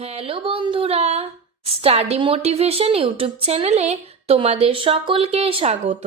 Hello বন্ধুরা, study motivation YouTube চ্যানেলে তোমাদের সকলকে স্বাগত।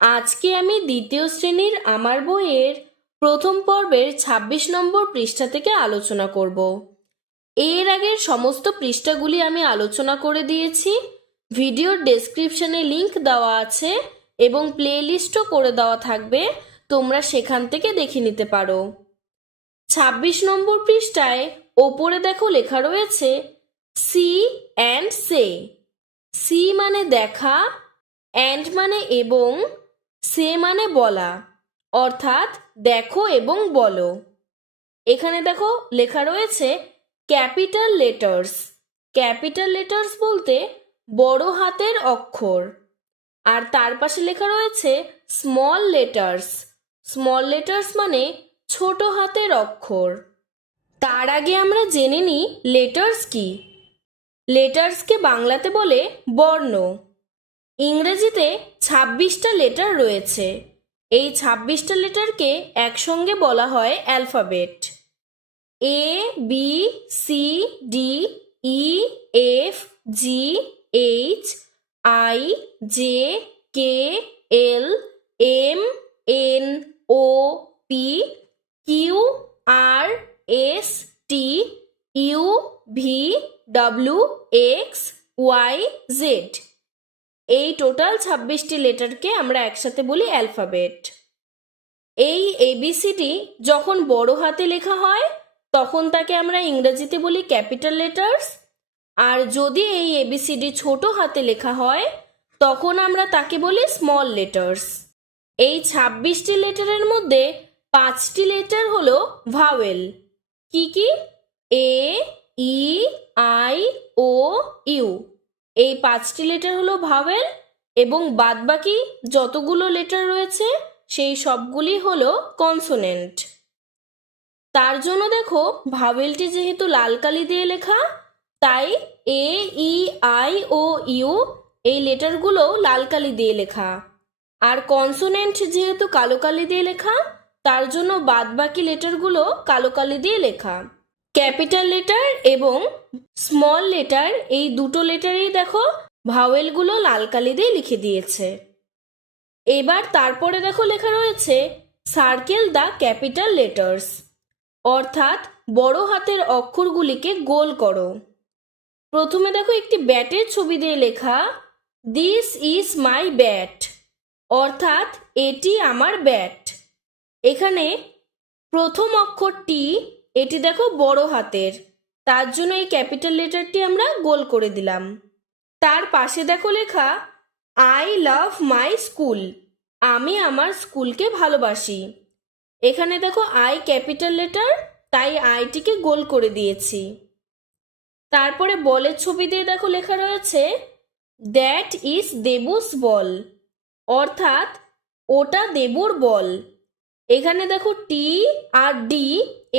আজকে আমি দ্বিতীয় শ্রেণীর আমার বইয়ের প্রথম পর্বের ২৬ নম্বর পৃষ্ঠা থেকে আলোচনা করব। এর আগের সমস্ত পৃষ্ঠাগুলি আমি আলোচনা করে দিয়েছি। ভিডিওর ডেসক্রিপশনে লিংক দেওয়া আছে এবং প্লেলিস্টও করে দেওয়া থাকবে, তোমরা সেখান থেকে দেখে নিতে পারো। ২৬ নম্বর পৃষ্ঠায় ওপরে দেখো লেখা রয়েছে সি অ্যান্ড সে। সি মানে দেখা, অ্যান্ড মানে এবং, সে মানে বলা, অর্থাৎ দেখো এবং বলো। এখানে দেখো লেখা রয়েছে ক্যাপিটাল লেটার্স। ক্যাপিটাল লেটার্স বলতে বড় হাতের অক্ষর। আর তার পাশে লেখা রয়েছে স্মল লেটার্স। স্মল লেটার্স মানে ছোট হাতের অক্ষর। তার আগে আমরা জেনে নিই লেটার্স কি। লেটার্সকে বাংলাতে বলে বর্ণ। ইংরেজিতে ২৬টা লেটার রয়েছে। এই ২৬টা লেটারকে একসঙ্গে বলা হয় alphabet. A B C D E F G H I J K L M N O P Q R S T U V W X Y Z. এই টোটাল ২৬টি লেটারকে আমরা একসাথে বলি অ্যালফাবেট। এই এবিসিডি যখন বড় হাতে লেখা হয় তখন তাকে আমরা ইংরেজিতে বলি ক্যাপিটাল লেটার্স, আর যদি এই এবিসিডি ছোট হাতে লেখা হয় তখন আমরা তাকে বলি স্মল লেটার্স। এই ২৬টি লেটারের মধ্যে ৫টি লেটার হলো ভাওয়েল। কি কি? এ ই আই ও ইউ। এই ৫টি লেটার হলো ভাওয়েল এবং বাদবাকি যতগুলো লেটার রয়েছে সেই সবগুলি হলো কনসোনেন্ট। তার জন্য দেখো ভাওয়েলটি যেহেতু লাল কালি দিয়ে লেখা, তাই এ ই আই ও ইউ এই লেটারগুলো লাল কালি দিয়ে লেখা। আর কনসোনেন্ট যেহেতু কালো কালি দিয়ে লেখা, তার জন্য বাদবাকি লেটারগুলো কালো কালি দিয়ে লেখা। ক্যাপিটাল লেটার এবং স্মল লেটার এই দুটো লেটারেই দেখো ভাওয়েলগুলো লাল কালি দিয়ে লিখে দিয়েছে। এবার তারপরে দেখো লেখা রয়েছে সার্কেল দ্য ক্যাপিটাল লেটার্স, অর্থাৎ বড় হাতের অক্ষরগুলিকে গোল করো। প্রথমে দেখো একটি ব্যাটের ছবি দিয়ে লেখা দিস ইজ মাই ব্যাট, অর্থাৎ এটি আমার ব্যাট। এখানে প্রথম অক্ষরটি এটি দেখো বড় হাতের, তার জন্য এই ক্যাপিটাল লেটারটি আমরা গোল করে দিলাম। তার পাশে দেখো লেখা আই লাভ মাই স্কুল, আমি আমার স্কুলকে ভালোবাসি। এখানে দেখো আই ক্যাপিটাল লেটার, তাই আইটিকে গোল করে দিয়েছি। তারপরে বলের ছবি দিয়ে দেখো লেখা রয়েছে দ্যাট ইজ দেবুস বল, অর্থাৎ ওটা দেবুর বল। এখানে দেখো টি আর ডি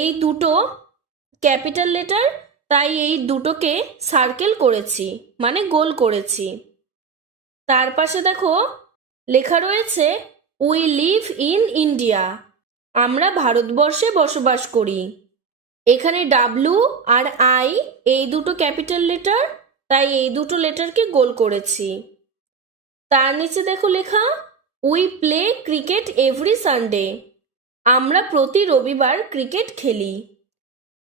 এই দুটো ক্যাপিটাল লেটার, তাই এই দুটোকে সার্কেল করেছি মানে গোল করেছি। তার পাশে দেখো লেখা রয়েছে উই লিভ ইন ইন্ডিয়া, আমরা ভারতবর্ষে বসবাস করি। এখানে ডাব্লু আর আই এই দুটো ক্যাপিটাল লেটার, তাই এই দুটো লেটারকে গোল করেছি। তার নিচে দেখো লেখা we play cricket every Sunday, আমরা প্রতি রবিবার ক্রিকেট খেলি।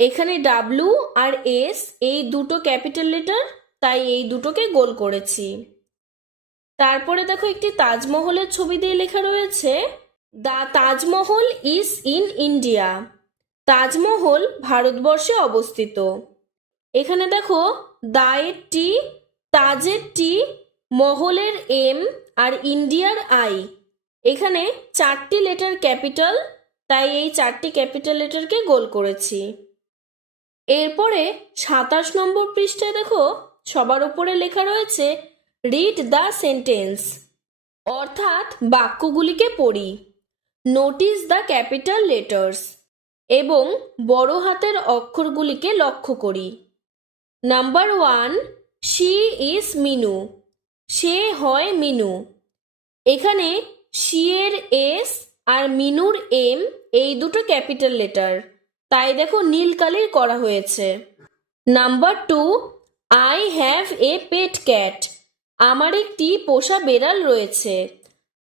এখানে ডাব্লু আর এস এই দুটো ক্যাপিটাল লেটার, তাই এই দুটোকে গোল করেছি। তারপরে দেখো একটি তাজমহলের ছবি দিয়ে লেখা রয়েছে the Taj Mahal is in India, Taj Mahal ভারতবর্ষে অবস্থিত। এখানে দেখো দায়ের টি, তাজের টি, মহলের এম আর ইন্ডিয়ার আই। এখানে 4টি লেটার ক্যাপিটাল, তাই এই 4টি ক্যাপিটাল লেটারকে গোল করেছি। এরপরে ২৭ নম্বর পৃষ্ঠায় দেখো সবার উপরে লেখা রয়েছে রিড দ্য সেন্টেন্স, অর্থাৎ বাক্যগুলিকে পড়ি। নোটিস দ্য ক্যাপিটাল লেটার্স এবং বড় হাতের অক্ষরগুলিকে লক্ষ্য করি। নাম্বার 1, শি ইজ মিনু, সে হয় মিনু। এখানে শি এর এস আর মিনুর এম এই দুটো ক্যাপিটাল লেটার, তাই দেখো নীল কালির করা হয়েছে। Number 2, I have a pet cat. আমার একটি পোষা বেড়াল রয়েছে।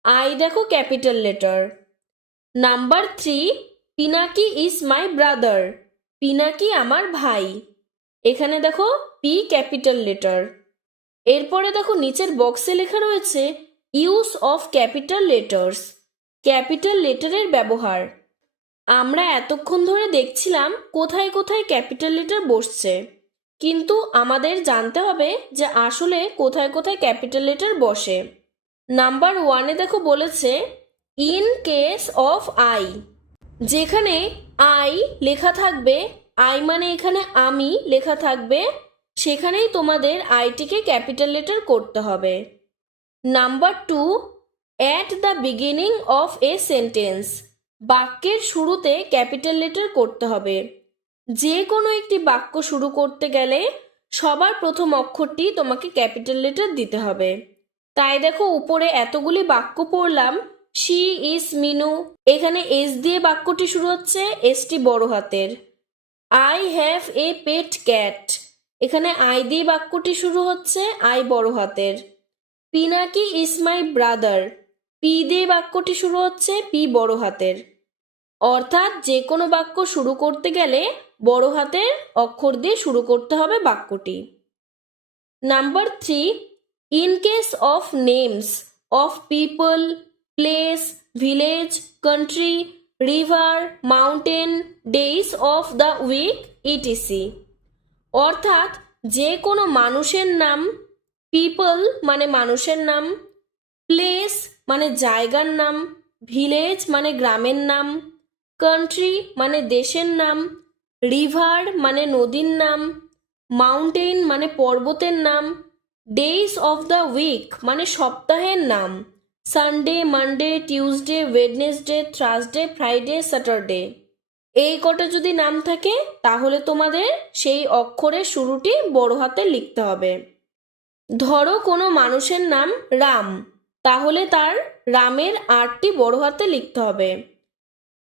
আই দেখো capital letter. Number 3, Pinaki is my brother. Pinaki আমার ভাই। এখানে দেখো পি ক্যাপিটাল লেটার। এরপরে দেখো নিচের বক্সে লেখা রয়েছে use of capital letters. Capital লেটারের ব্যবহার। আমরা এতক্ষণ ধরে দেখছিলাম কোথায় কোথায় ক্যাপিটাল লেটার বসছে, কিন্তু আমাদের জানতে হবে যে আসলে কোথায় কোথায় ক্যাপিটাল লেটার বসে। নাম্বার 1-এ দেখো বলেছে ইন কেস অফ আই। যেখানে আই লেখা থাকবে, আই মানে এখানে আমি লেখা থাকবে, সেখানেই তোমাদের আইটিকে ক্যাপিটাল লেটার করতে হবে। Number 2, at the beginning of a sentence. বাক্যের শুরুতে ক্যাপিটাল লেটার করতে হবে। যে কোনো একটি বাক্য শুরু করতে গেলে সবার প্রথম অক্ষরটি তোমাকে ক্যাপিটাল লেটার দিতে হবে। তাই দেখো উপরে এতগুলি বাক্য পড়লাম। শি ইজ মিনু, এখানে এস দিয়ে বাক্যটি শুরু হচ্ছে, এসটি বড় হাতের। I have a pet cat, এখানে আই দিয়ে বাক্যটি শুরু হচ্ছে, আই বড় হাতের। Pinaki is my brother, P দিয়ে বাক্যটি শুরু হচ্ছে, পি বড় হাতের। অর্থাৎ যে কোনো বাক্য শুরু করতে গেলে বড় হাতের অক্ষর দিয়ে শুরু করতে হবে বাক্যটি। Number 3, in case of names of people, place, village, country, river, mountain, days of the week, etc. অর্থাৎ যে কোনো মানুষের নাম, পিপল মানে মানুষের নাম, প্লেস মানে জায়গার নাম, ভিলেজ মানে গ্রামের নাম, কান্ট্রি মানে দেশের নাম, রিভার মানে নদীর নাম, মাউন্টেন মানে পর্বতের নাম, ডেইজ অফ দ্য উইক মানে সপ্তাহের নাম, Sunday, Monday, Tuesday, Wednesday, Thursday, Friday, Saturday. এই কটা যদি নাম থাকে তাহলে তোমাদের সেই অক্ষরের শুরুটি বড় হাতে লিখতে হবে। ধরো কোনো মানুষের নাম রাম, তাহলে তার রামের আরটি বড় হাতে লিখতে হবে।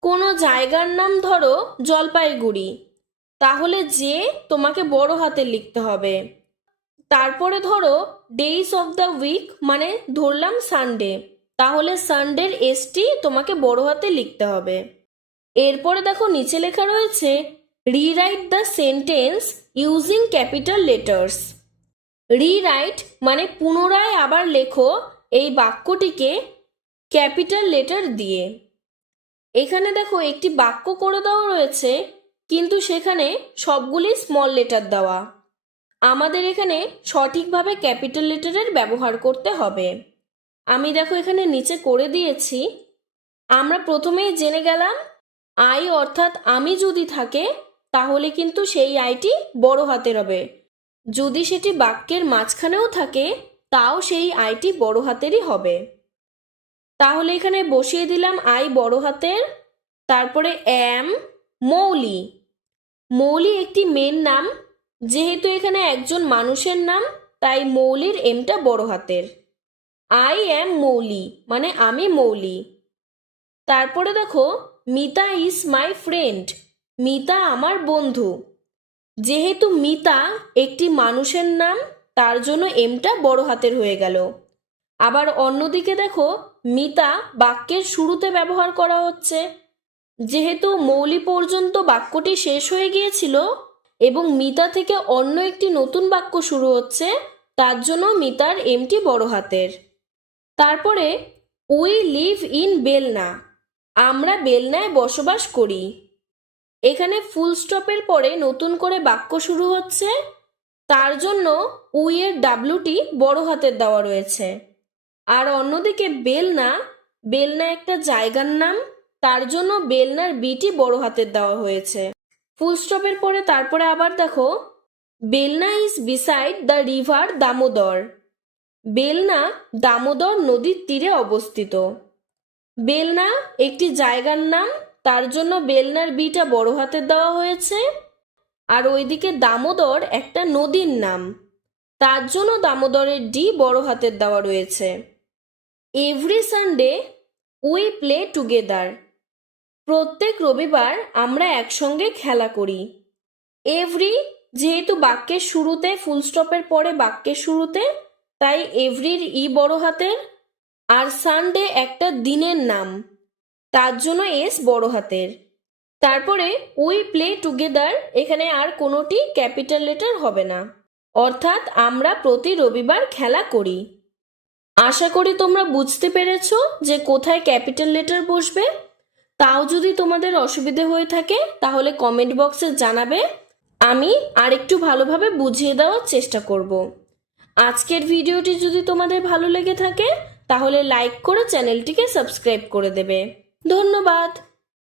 কোনো জায়গার নাম ধরো জলপাইগুড়ি, তাহলে যে তোমাকে বড় হাতে লিখতে হবে। তারপরে ধরো ডেইজ অফ দ্য উইক মানে ধরলাম সানডে, তাহলে সানডের এসটি তোমাকে বড় হাতে লিখতে হবে। এরপরে দেখো নিচে লেখা রয়েছে rewrite the sentence using capital letters. Rewrite মানে পুনরায় আবার লেখো এই বাক্যটিকে ক্যাপিটাল লেটার দিয়ে। এখানে দেখো একটি বাক্য করে দেওয়া রয়েছে, কিন্তু সেখানে সবগুলি স্মল লেটার দেওয়া। আমাদের এখানে সঠিকভাবে ক্যাপিটাল লেটারের ব্যবহার করতে হবে। আমি দেখো এখানে নিচে করে দিয়েছি। আমরা প্রথমেই জেনে গেলাম আই অর্থাৎ আমি যদি থাকে তাহলে কিন্তু সেই আইটি বড় হাতের হবে। যদি সেটি বাক্যের মাঝখানেও থাকে তাও সেই আইটি বড় হাতেরই হবে। তাহলে এখানে বসিয়ে দিলাম আই বড় হাতের, তারপরে এম, মৌলি। মৌলি একটি মেয়ের নাম, যেহেতু এখানে একজন মানুষের নাম তাই মৌলির এমটা বড় হাতের। আই এম মৌলি মানে আমি মৌলি। তারপরে দেখো Mita is my friend, Mita আমার বন্ধু। যেহেতু মিতা একটি মানুষের নাম তার জন্য এমটা বড় হাতের হয়ে গেল। আবার অন্যদিকে দেখো মিতা বাক্যের শুরুতে ব্যবহার করা হচ্ছে। যেহেতু মৌলি পর্যন্ত বাক্যটি শেষ হয়ে গিয়েছিল এবং মিতা থেকে অন্য একটি নতুন বাক্য শুরু হচ্ছে, তার জন্য মিতার এমটি বড় হাতের। তারপরে উই লিভ ইন বেলনা, আমরা বেলনায় বসবাস করি। এখানে ফুল স্টপের পরে নতুন করে বাক্য শুরু হচ্ছে, তার জন্য উই এর ডাব্লুটি বড় হাতের দেওয়া রয়েছে। আর অন্যদিকে বেলনা, বেলনা একটা জায়গার নাম, তার জন্য বেলনার বিটি বড় হাতের দেওয়া হয়েছে। ফুল স্টপের পরে তারপরে আবার দেখো Belna is beside the river Damodar, Belna Damodar নদীর তীরে অবস্থিত। বেলনা একটি জায়গার নাম, তার জন্য বেলনার বিটা বড় হাতের দেওয়া হয়েছে। আর ওইদিকে দামোদর একটা নদীর নাম, তার জন্য দামোদরের ডি বড় হাতের দেওয়া রয়েছে। Every Sunday we play together, প্রত্যেক রবিবার আমরা একসঙ্গে খেলা করি। এভরি যেহেতু বাক্যের শুরুতে ফুল স্টপের পরে বাক্যের শুরুতে, তাই এভরির ই বড় হাতের, আর সানডে একটা দিনের নাম, তার জন্য এস বড় হাতের। তারপরে উই প্লে টুগেদার, এখানে আর কোনোটি ক্যাপিটাল লেটার হবে না, অর্থাৎ আমরা প্রতি রবিবার খেলা করি। আশা করি তোমরা বুঝতে পেরেছো যে কোথায় ক্যাপিটাল লেটার বসবে। তাও যদি তোমাদের অসুবিধে হয়ে থাকে তাহলে কমেন্ট বক্সে জানাবে, আমি আরেকটু ভালোভাবে বুঝিয়ে দেওয়ার চেষ্টা করব। আজকের ভিডিওটি যদি তোমাদের ভালো লেগে থাকে তাহলে লাইক করে চ্যানেলটিকে সাবস্ক্রাইব করে দেবে। ধন্যবাদ।